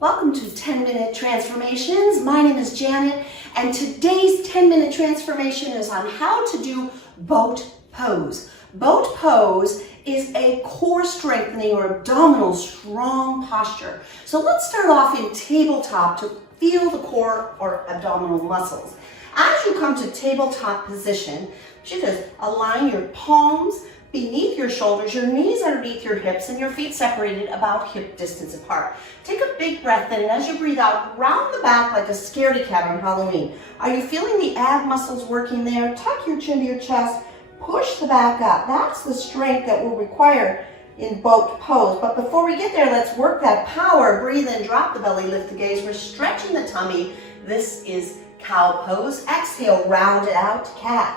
Welcome to 10-Minute Transformations. My name is Janet, and today's 10-minute transformation is on how to do boat pose. Boat pose is a core strengthening or abdominal strong posture. So let's start off in tabletop to feel the core or abdominal muscles. As you come to tabletop position, you just align your palms beneath your shoulders, your knees underneath your hips, and your feet separated about hip distance apart. Take a big breath in, and as you breathe out, round the back like a scaredy cat on Halloween. Are you feeling the ab muscles working there? Tuck your chin to your chest, push the back up. That's the strength that we'll require in boat pose. But before we get there, let's work that power. Breathe in, drop the belly, lift the gaze. We're stretching the tummy. This is cow pose. Exhale, round it out, cat.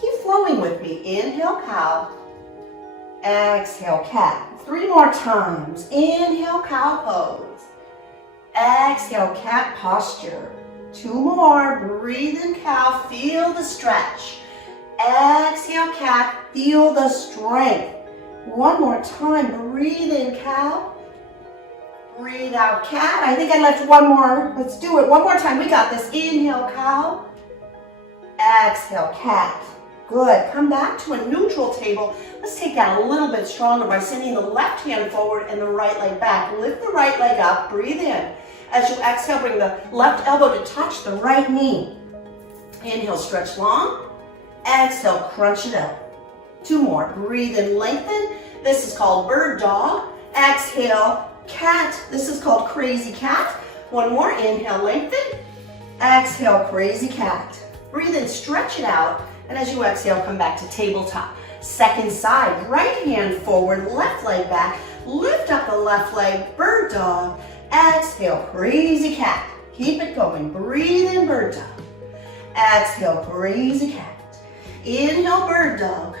Keep flowing with me. Inhale, cow. Exhale, cat. 3 more times. Inhale, cow pose. Exhale, cat posture. 2 more. Breathe in, cow. Feel the stretch. Exhale, cat. Feel the strength. 1 more time. Breathe in, cow. Breathe out, cat. I think I left 1 more. Let's do it 1 more time. We got this. Inhale, cow. Exhale, cat. Good. Come back to a neutral table. Let's take that a little bit stronger by sending the left hand forward and the right leg back. Lift the right leg up. Breathe in. As you exhale, bring the left elbow to touch the right knee. Inhale, stretch long. Exhale, crunch it up. 2 more. Breathe in, lengthen. This is called bird dog. Exhale, cat. This is called crazy cat. 1 more. Inhale, lengthen. Exhale, crazy cat. Breathe in, stretch it out. And as you exhale, come back to tabletop. Second side, right hand forward, left leg back. Lift up the left leg, bird dog. Exhale, crazy cat. Keep it going. Breathe in, bird dog. Exhale, crazy cat. Inhale, bird dog.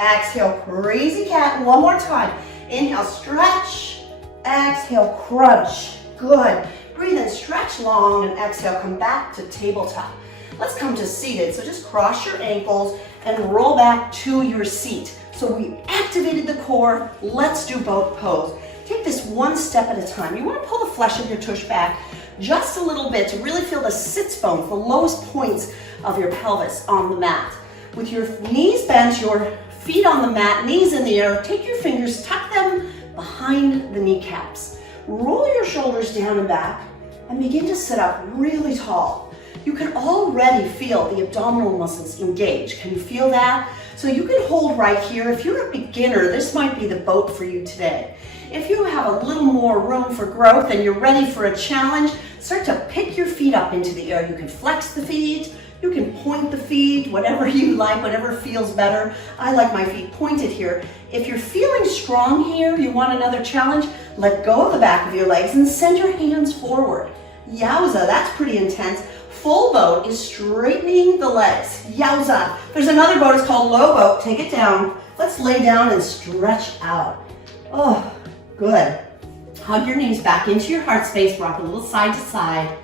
Exhale, crazy cat. 1 more time. Inhale, stretch. Exhale, crunch. Good. Breathe in, stretch long, and exhale, come back to tabletop. Let's come to seated. So just cross your ankles and roll back to your seat. So we activated the core. Let's do boat pose. Take this 1 step at a time. You want to pull the flesh of your tush back just a little bit to really feel the sits bones, the lowest points of your pelvis on the mat. With your knees bent, your feet on the mat, knees in the air, take your fingers, tuck them behind the kneecaps. Roll your shoulders down and back and begin to sit up really tall. You can already feel the abdominal muscles engage. Can you feel that? So you can hold right here. If you're a beginner, this might be the boat for you today. If you have a little more room for growth and you're ready for a challenge, start to pick your feet up into the air. You can flex the feet, you can point the feet, whatever you like, whatever feels better. I like my feet pointed here. If you're feeling strong here, you want another challenge, let go of the back of your legs and send your hands forward. Yowza, that's pretty intense. Full boat is straightening the legs. Yowza. There's another boat, it's called low boat. Take it down. Let's lay down and stretch out. Oh, good. Hug your knees back into your heart space, rock a little side to side,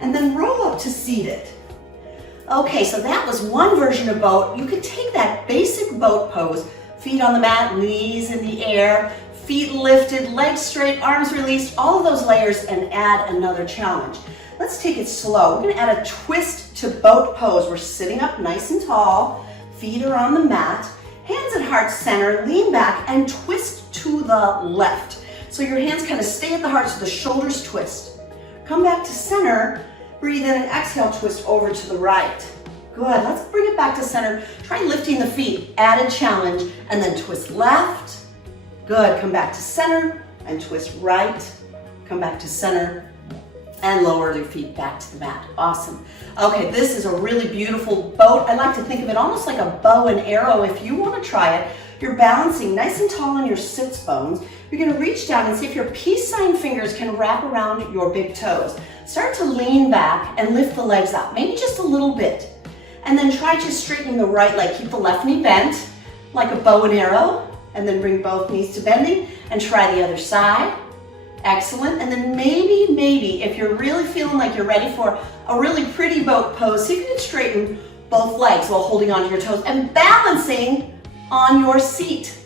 and then roll up to seated. Okay, so that was one version of boat. You can take that basic boat pose, feet on the mat, knees in the air, feet lifted, legs straight, arms released, all of those layers, and add another challenge. Let's take it slow. We're going to add a twist to boat pose. We're sitting up nice and tall. Feet are on the mat. Hands at heart center. Lean back and twist to the left. So your hands kind of stay at the heart so the shoulders twist. Come back to center. Breathe in and exhale, twist over to the right. Good. Let's bring it back to center. Try lifting the feet. Added challenge. And then twist left. Good. Come back to center and twist right. Come back to center. And lower your feet back to the mat. Awesome. Okay, this is a really beautiful boat. I like to think of it almost like a bow and arrow. If you want to try it, you're balancing nice and tall on your sits bones. You're going to reach down and see if your peace sign fingers can wrap around your big toes. Start to lean back and lift the legs up, maybe just a little bit. And then try to straighten the right leg. Keep the left knee bent like a bow and arrow. And then bring both knees to bending and try the other side. Excellent. And then maybe, if you're really feeling like you're ready for a really pretty boat pose, see if you can straighten both legs while holding onto your toes and balancing on your seat.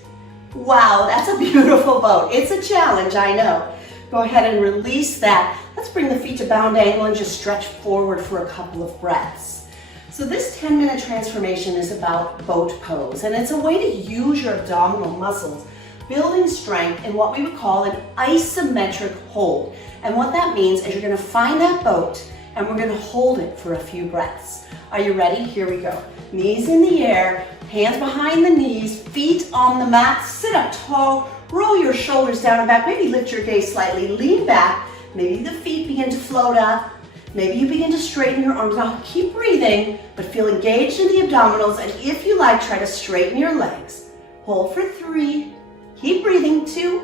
Wow, that's a beautiful boat. It's a challenge, I know. Go ahead and release that. Let's bring the feet to bound angle and just stretch forward for a couple of breaths. So this 10-minute transformation is about boat pose, and it's a way to use your abdominal muscles, building strength in what we would call an isometric hold. And what that means is you're gonna find that boat and we're gonna hold it for a few breaths. Are you ready? Here we go. Knees in the air, hands behind the knees, feet on the mat, sit up tall, roll your shoulders down and back, maybe lift your gaze slightly, lean back, maybe the feet begin to float up, maybe you begin to straighten your arms out. Keep breathing, but feel engaged in the abdominals, and if you like, try to straighten your legs. Hold for 3, keep breathing, 2,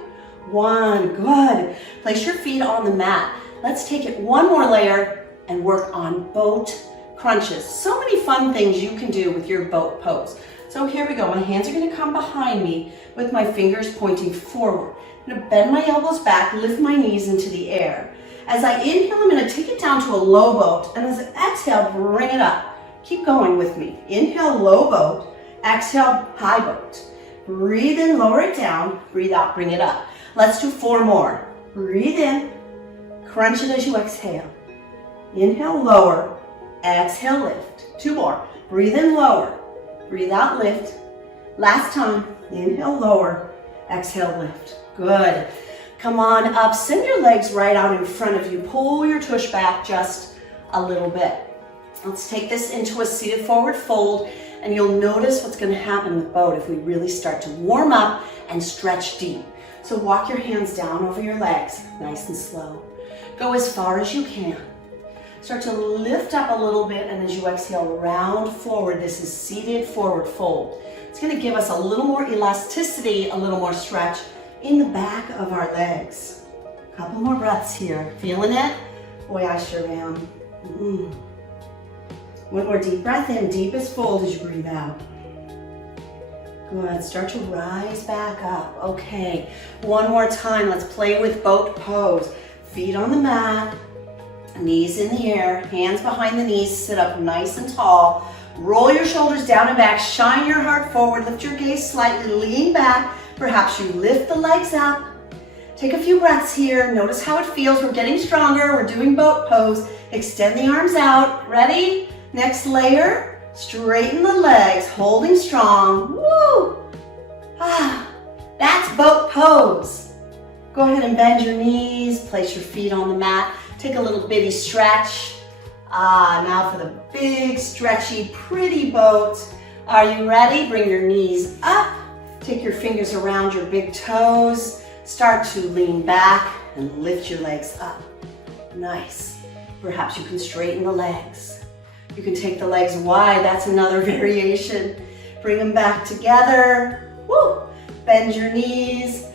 1, good. Place your feet on the mat. Let's take it one more layer and work on boat crunches. So many fun things you can do with your boat pose. So here we go. My hands are going to come behind me with my fingers pointing forward. I'm going to bend my elbows back, lift my knees into the air. As I inhale, I'm going to take it down to a low boat, and as I exhale, bring it up. Keep going with me. Inhale, low boat. Exhale, high boat. Breathe in, lower it down. Breathe out, bring it up. Let's do 4 more. Breathe in, crunch it as you exhale. Inhale, lower. Exhale, lift. 2 more. Breathe in, lower. Breathe out, lift. Last time. Inhale, lower. Exhale, lift. Good. Come on up. Send your legs right out in front of you. Pull your tush back just a little bit. Let's take this into a seated forward fold, and you'll notice what's going to happen with boat if we really start to warm up and stretch deep. So walk your hands down over your legs, nice and slow. Go as far as you can. Start to lift up a little bit, and as you exhale, round forward. This is seated forward fold. It's going to give us a little more elasticity, a little more stretch in the back of our legs. A couple more breaths here. Feeling it? Boy, I sure am. One more deep breath in, deepest fold as you breathe out. Good, start to rise back up. Okay, one more time, let's play with boat pose. Feet on the mat, knees in the air, hands behind the knees, sit up nice and tall. Roll your shoulders down and back, shine your heart forward, lift your gaze slightly, lean back. Perhaps you lift the legs up. Take a few breaths here, notice how it feels. We're getting stronger, we're doing boat pose. Extend the arms out, ready? Next layer, straighten the legs, holding strong. Woo! That's boat pose. Go ahead and bend your knees, place your feet on the mat. Take a little bitty stretch. Now for the big, stretchy, pretty boat. Are you ready? Bring your knees up. Take your fingers around your big toes. Start to lean back and lift your legs up. Nice. Perhaps you can straighten the legs. You can take the legs wide. That's another variation. Bring them back together. Woo! Bend your knees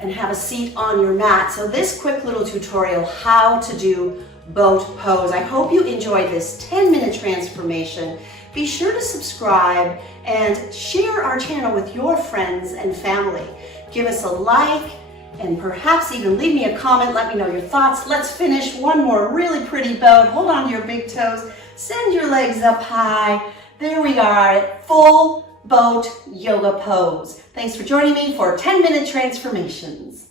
and have a seat on your mat. So this quick little tutorial, how to do boat pose. I hope you enjoyed this 10-minute transformation. Be sure to subscribe and share our channel with your friends and family. Give us a like and perhaps even leave me a comment. Let me know your thoughts. Let's finish one more really pretty boat. Hold on to your big toes. Send your legs up high. There we are at full boat yoga pose. Thanks for joining me for 10-minute transformations.